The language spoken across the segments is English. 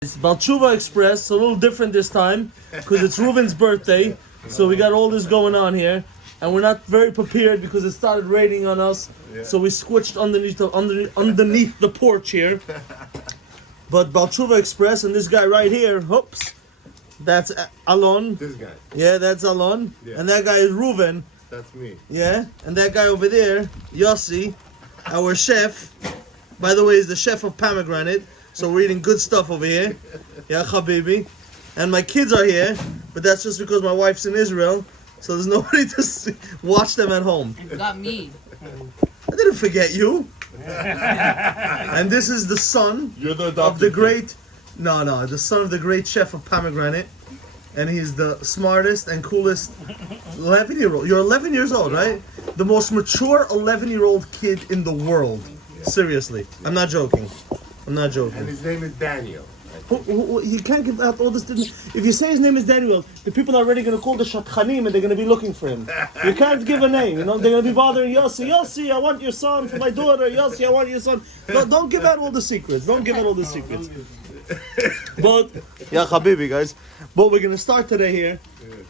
It's Baal Teshuvah Express, a little different this time because it's Reuben's birthday. So we got all this going on here, and we're not very prepared because it started raining on us. So we squished underneath the porch here. But Baal Teshuvah Express and this guy right here, oops, that's Alon. This guy. Yeah, that's Alon. Yeah. And that guy is Reuben. That's me. Yeah, and that guy over there, Yossi, our chef. By the way, he's the chef of pomegranate. So we're eating good stuff over here. Yeah, Habibi. And my kids are here, but that's just because my wife's in Israel. So there's nobody to watch them at home. You got me. I didn't forget you. And this is the son You're the of the great... No, the son of the great chef of pomegranate. And he's the smartest and coolest 11-year-old. You're 11 years old, right? The most mature 11-year-old kid in the world. Seriously. I'm not joking. And his name is Daniel. You can't give out all this. If you say his name is Daniel, the people are already going to call the Shatchanim and they're going to be looking for him. You can't give a name, you know. They're going to be bothering Yossi. Yossi, I want your son for my daughter. Yossi, I want your son. Don't give out all the secrets. Don't give out all the secrets. But, yeah, Habibi, guys. But we're going to start today here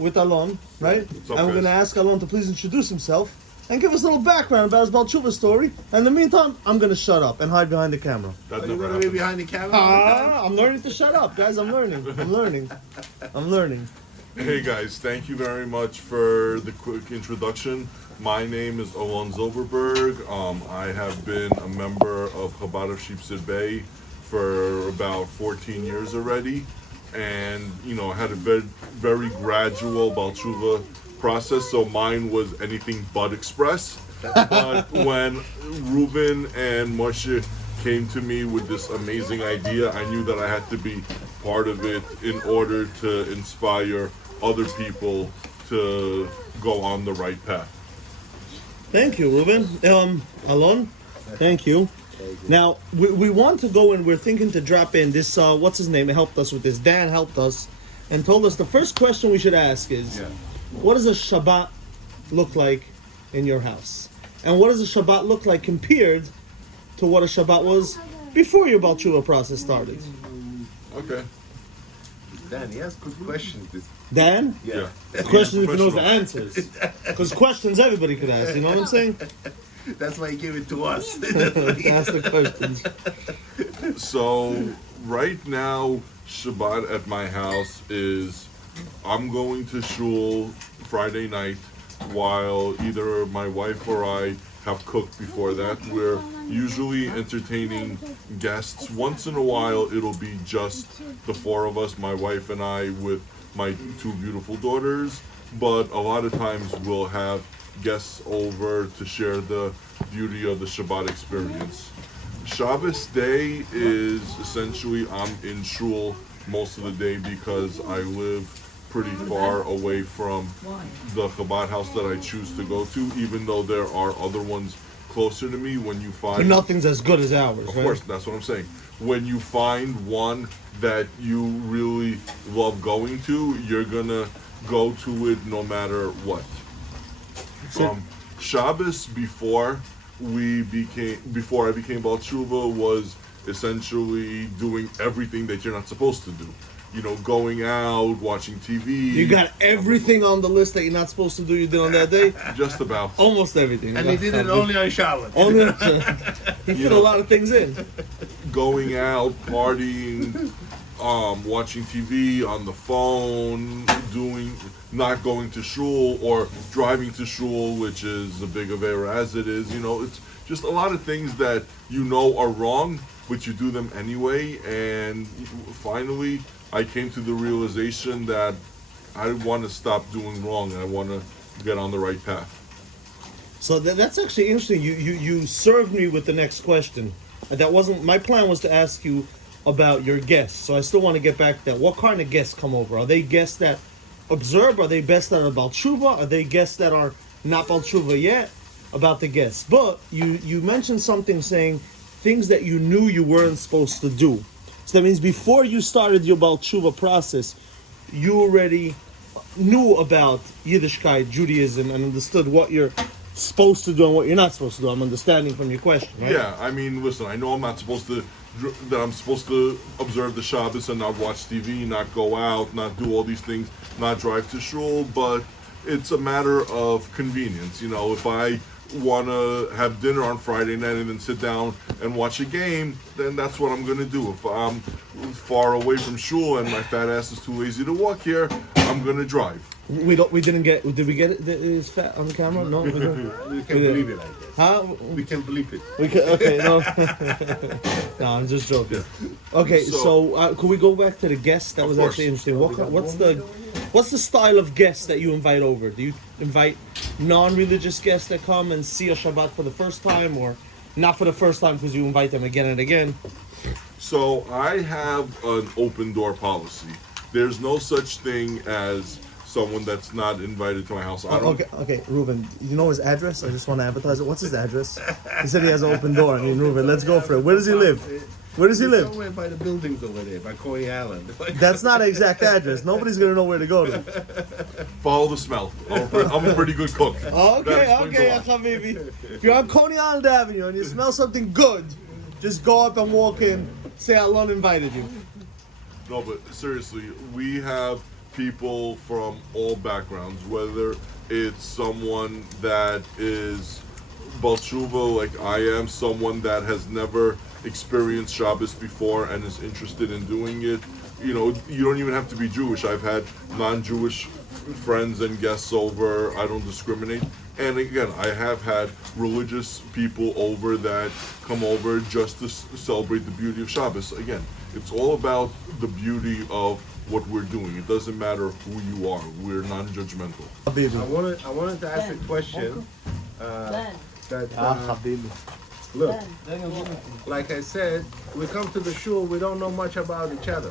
with Alon, right? And we're going to ask Alon to please introduce himself and give us a little background about his Baal Teshuvah story. And in the meantime, I'm going to shut up and hide behind the camera. Are you going to be behind the camera? I'm learning to shut up, guys. I'm learning. Hey guys, thank you very much for the quick introduction. My name is Alon Zilberberg. I have been a member of Chabad of Sheepshead Bay for about 14 years already, and had a very gradual Baal Teshuvah process. So mine was anything but express. But when Reuben and Moshe came to me with this amazing idea, I knew that I had to be part of it in order to inspire other people to go on the right path. Thank you, Reuben. Alon, thank you. Now, we want to go and we're thinking to drop in this, what's his name? It helped us with this. Dan helped us and told us the first question we should ask is, what does a Shabbat look like in your house? And what does a Shabbat look like compared to what a Shabbat was before your Baal Teshuvah process started? Okay. Dan, he has good questions. Dan? Yeah. Questions if he knows the answers. Because questions everybody could ask, you know what I'm saying? That's why he gave it to us. Ask the questions. So right now, Shabbat at my house is I'm going to shul Friday night while either my wife or I have cooked before that. We're usually entertaining guests. Once in a while, it'll be just the four of us, my wife and I, with my two beautiful daughters. But a lot of times we'll have guests over to share the beauty of the Shabbat experience. Shabbos day is essentially I'm in shul most of the day because I live pretty far away from the Chabad house that I choose to go to, even though there are other ones closer to me. When you find... But nothing's as good as ours, Of right? course, that's what I'm saying. When you find one that you really love going to, you're gonna go to it no matter what. Shabbos before I became Baal Teshuvah was essentially doing everything that you're not supposed to do. Going out, watching TV. You got everything on the list that you're not supposed to do, you did on that day? Just about. Almost everything. And he did it only on Shabbat. He fit a lot of things in. Going out, partying, watching TV on the phone, not going to shul or driving to shul, which is a big avera as it is. It's just a lot of things that are wrong, but you do them anyway. And finally, I came to the realization that I want to stop doing wrong and I want to get on the right path. So that's actually interesting. You served me with the next question. That wasn't my plan. Was to ask you about your guests. So I still want to get back to that. What kind of guests come over? Are they guests that observe? Are they guests that are Baal Teshuvah? Are they guests that are not Baal Teshuvah yet? About the guests. But you mentioned something saying things that you knew you weren't supposed to do. So that means before you started your Baal Teshuvah process, you already knew about Yiddishkeit, Judaism, and understood what you're supposed to do and what you're not supposed to do. I'm understanding from your question, right? Yeah, I mean, listen, I know I'm not supposed to that I'm supposed to observe the Shabbos and not watch TV, not go out, not do all these things, not drive to shul, but it's a matter of convenience. You know, if I want to have dinner on Friday night and then sit down and watch a game, then that's what I'm going to do. If I'm far away from shul and my fat ass is too lazy to walk here, I'm going to drive. We didn't get. Did we get it? Is fat on the camera? No. We can believe it, I guess. Huh? We can believe it. We can. Okay. No. No, I'm just joking. Okay. So could we go back to the guests? That Of was course. actually interesting. What's the style of guests that you invite over? Do you invite non-religious guests that come and see a Shabbat for the first time, or not for the first time because you invite them again and again? So I have an open door policy. There's no such thing as someone that's not invited to my house. I don't. Okay, Reuben. You know his address? I just want to advertise it. What's his address? He said he has an open door. I mean, Reuben, let's go for it. Where does he live? Where does he live? Somewhere by the buildings over there, by Coney Island. That's not an exact address. Nobody's gonna know where to go to. Follow the smell. I'm a pretty good cook. That Okay, explains a lot. Habibi. If you're on Coney Island Avenue and you smell something good, just go up and walk in. Say Alon invited you. No, but seriously, we have people from all backgrounds, whether it's someone that is Baal Teshuvah, like I am, someone that has never experienced Shabbos before and is interested in doing it. You know, you don't even have to be Jewish. I've had non-Jewish friends and guests over. I don't discriminate. And again, I have had religious people over that come over just to celebrate the beauty of Shabbos. Again, it's all about the beauty of what we're doing. It doesn't matter who you are. We're non-judgmental. Habibi. I wanted to ask a question. Ben. That Habibi. look, Ben. like I said, we come to the shul. We don't know much about each other.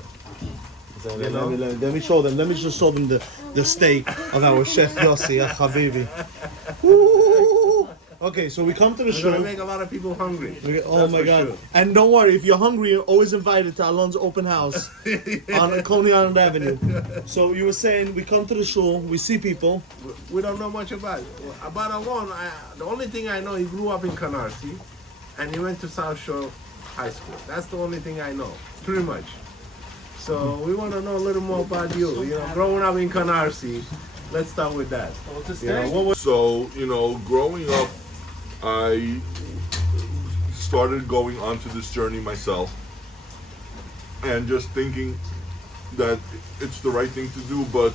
You know? Let me show them. Let me just show them the steak of our chef Yossi, Habibi. Woo! Okay, so we come to the We're gonna show. make a lot of people hungry. Oh That's my for God! sure. And don't worry, if you're hungry, you're always invited to Alon's open house on Coney Island Avenue. So you were saying we come to the shul, we see people. We don't know much about it. About Alon, the only thing I know, he grew up in Canarsie, and he went to South Shore High School. That's the only thing I know, pretty much. So we want to know a little more about you. You know, growing up in Canarsie, let's start with that. You know, what was So, you know, growing up, I started going onto this journey myself and just thinking that it's the right thing to do, but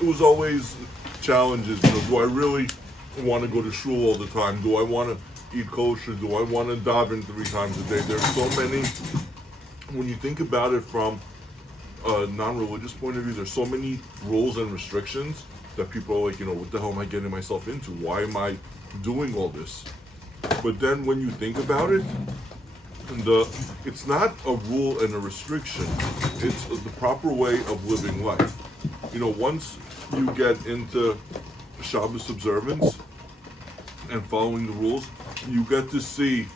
it was always challenges. You know, do I really want to go to shul all the time? Do I want to eat kosher? Do I want to daven 3 times a day? There's so many, when you think about it from a non-religious point of view, there's so many rules and restrictions that people are like, you know, what the hell am I getting myself into? Why am I doing all this? But then when you think about it, it's not a rule and a restriction. It's the proper way of living life. You know, once you get into Shabbos observance and following the rules, you get to see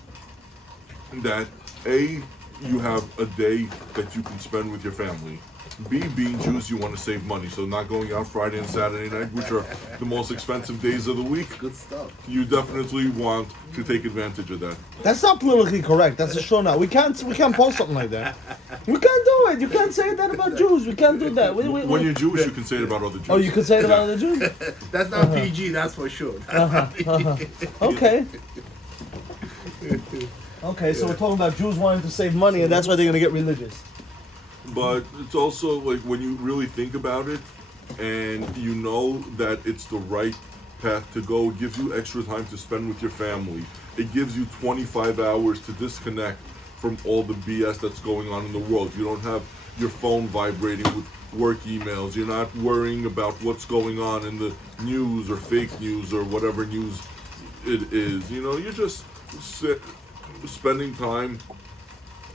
that A, you have a day that you can spend with your family. B, being Jews, you want to save money, so not going out Friday and Saturday night, which are the most expensive days of the week. good stuff? You definitely want to take advantage of that. That's not politically correct. That's a show now. We can't post something like that. We can't do it. You can't say that about Jews. We can't do that. When you're Jewish, you can say it about other Jews. Oh, you can say it about the Jews. That's not PG, that's for sure. Okay. Okay, so we're talking about Jews wanting to save money, and that's why they're gonna get religious. But it's also like when you really think about it and you know that it's the right path to go, it gives you extra time to spend with your family. It gives you 25 hours to disconnect from all the BS that's going on in the world. You don't have your phone vibrating with work emails. You're not worrying about what's going on in the news or fake news or whatever news it is. You know, you're just spending time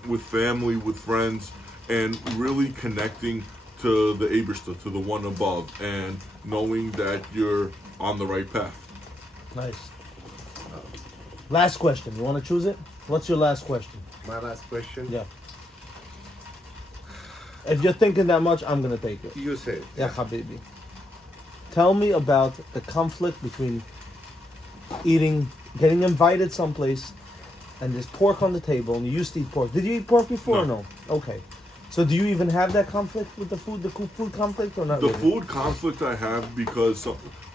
with family, with friends, and really connecting to the Eberster, to the one above, and knowing that you're on the right path. Nice. Last question. You want to choose it? What's your last question? My last question. Yeah. If you're thinking that much, I'm gonna take it. You say. Yeah, Habibi. Tell me about the conflict between getting invited someplace, and there's pork on the table, and you used to eat pork. Did you eat pork before or No. no? Okay. So do you even have that conflict with the food conflict, or not The really? food conflict I have because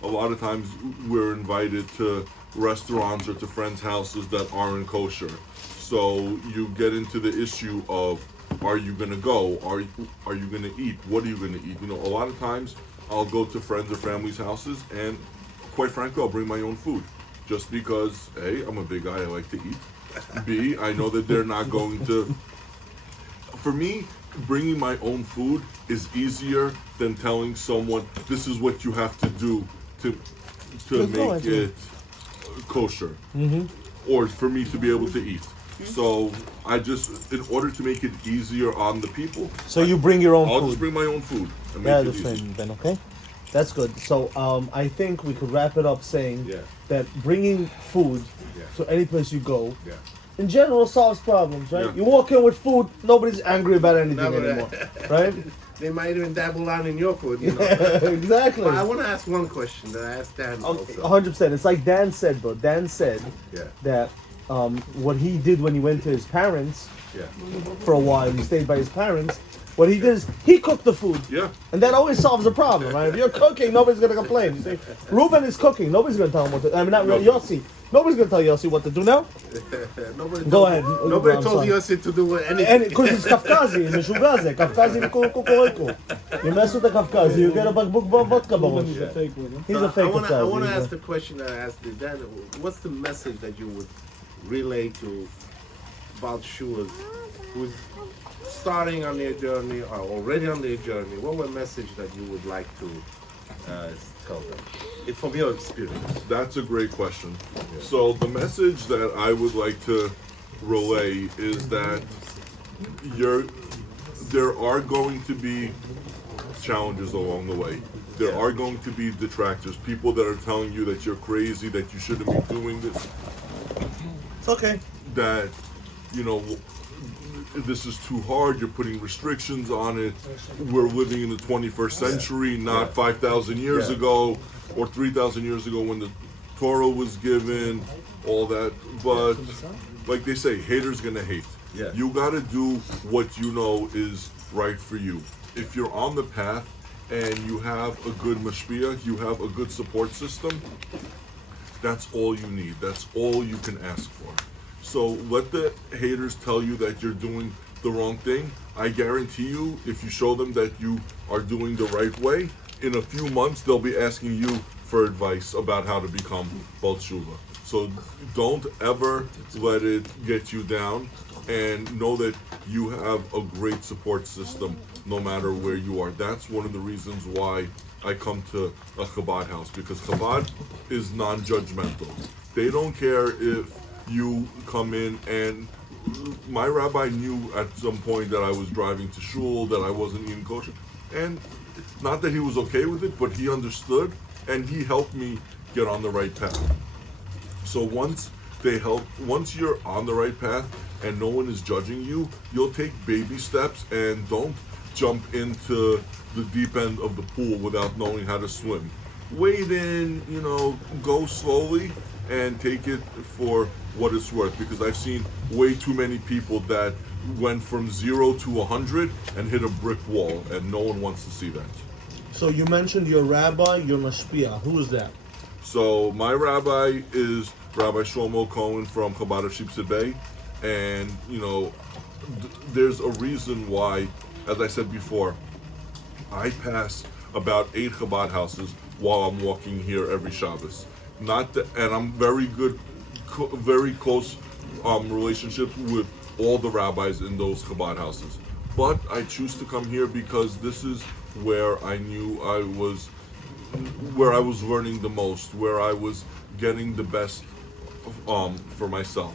a lot of times we're invited to restaurants or to friends' houses that aren't kosher. So you get into the issue of, are you gonna go? Are you gonna eat? What are you gonna eat? You know, a lot of times I'll go to friends or family's houses, and quite frankly, I'll bring my own food, just because A, I'm a big guy, I like to eat. B, I know that they're not going to. For me, bringing my own food is easier than telling someone this is what you have to do to Good call, make actually. it kosher, or for me to be able to eat. So I just, in order to make it easier on the people, So you bring your own I'll food. just bring my own food and make Yeah, it that's easy. fine then, okay? That's good. So I think we could wrap it up saying Yeah. that bringing food Yeah. to any place you go, Yeah. in general, solves problems, right? Yeah. You walk in with food, nobody's angry about anything Never. anymore, right? They might even dabble on in your food, you know. Exactly. But I want to ask one question that I asked Dan also. 100%. It's like Dan said, bro. Dan said Yeah, that what he did when he went to his parents yeah. for a while, he stayed by his parents. What he did is he cooked the food. Yeah. And that always solves a problem, right? If you're cooking, nobody's gonna complain. You see, Reuben is cooking. Nobody's gonna tell him what to. I mean, not really. Yossi. Nobody's gonna tell Yossi what to do now. Nobody Go told, ahead. Nobody I'm told sorry. Yossi to do anything. And because it's Kafkazi, Meshugaze, Kafkazi Kukureku. You mess with the Kafkazi, you get a book of vodka bomb. He's a fake I want Kafkazi. to ask the question that I asked Dan. What's the message that you would relay to Baal Teshuvah who's starting on their journey or already on their journey? What would message that you would like to tell them? It from your experience. That's a great question. So the message that I would like to relay is that there are going to be challenges along the way. There are going to be detractors, people that are telling you that you're crazy, that you shouldn't be doing this, It's okay. that, you know, this is too hard, you're putting restrictions on it. We're living in the 21st century, not 5,000 years Yeah. ago or 3,000 years ago when the Torah was given, all that. But like they say, haters gonna hate. Yeah. You gotta do what you know is right for you. If you're on the path and you have a good mashpia, you have a good support system, that's all you need. That's all you can ask for. So let the haters tell you that you're doing the wrong thing. I guarantee you, if you show them that you are doing the right way, in a few months they'll be asking you for advice about how to become Baal Teshuvah. So don't ever let it get you down, and know that you have a great support system no matter where you are. That's one of the reasons why I come to a Chabad house, because Chabad is non-judgmental. They don't care if you come in, and my rabbi knew at some point that I was driving to shul, that I wasn't eating kosher, and not that he was okay with it, but he understood, and he helped me get on the right path. So once you're on the right path and no one is judging you, you'll take baby steps and don't jump into the deep end of the pool without knowing how to swim. Wade in, go slowly and take it for what it's worth, because I've seen way too many people that went from 0 to 100 and hit a brick wall, and no one wants to see that. So you mentioned your rabbi, your mashpia. Who is that? So my rabbi is Rabbi Shlomo Cohen from Chabad of Sheepshead Bay, and there's a reason why, as I said before, I pass about 8 Chabad houses while I'm walking here every Shabbos. And I'm very close relationships with all the rabbis in those Chabad houses. But I choose to come here because this is where I knew where I was learning the most, where I was getting the best for myself.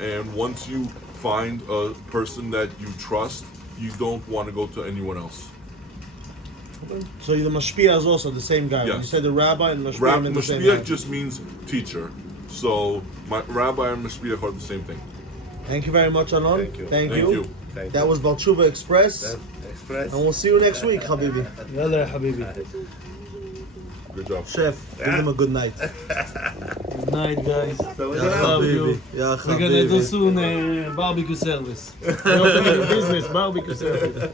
And once you find a person that you trust, you don't want to go to anyone else. So the mashpia is also the same guy. Yes. You said the rabbi and mashpia mean the same guy. Mashpia just means teacher. So my rabbi and mashpia are the same thing. Thank you very much, Alon. Thank you. Thank Thank you. you. Thank That you. was Baal Teshuvah Express. Express. And we'll see you next week, Habibi. يلا يا حبيبي Good job. Chef, give them a good night. Good night, guys. So we Ya got love you. habibi, ya We're gonna do habibi. soon barbecue service. We're opening a business, barbecue service.